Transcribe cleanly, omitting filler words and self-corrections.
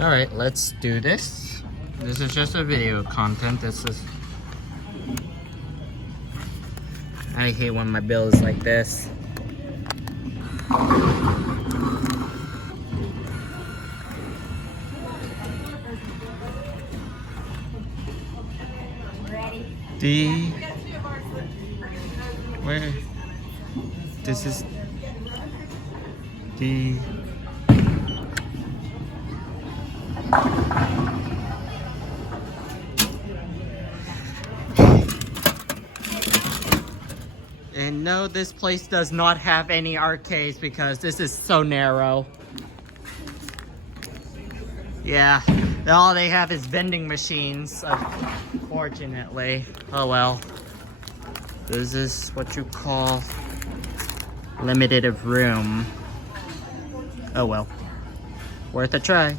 Alright, let's do this. This is just a video content. This is... I hate when my bill is like this. Where? This is the... And no, this place does not have any arcades because this is so narrow. Yeah, all they have is vending machines, unfortunately. Oh well. This is what you call limited of room. Oh well. Worth a try.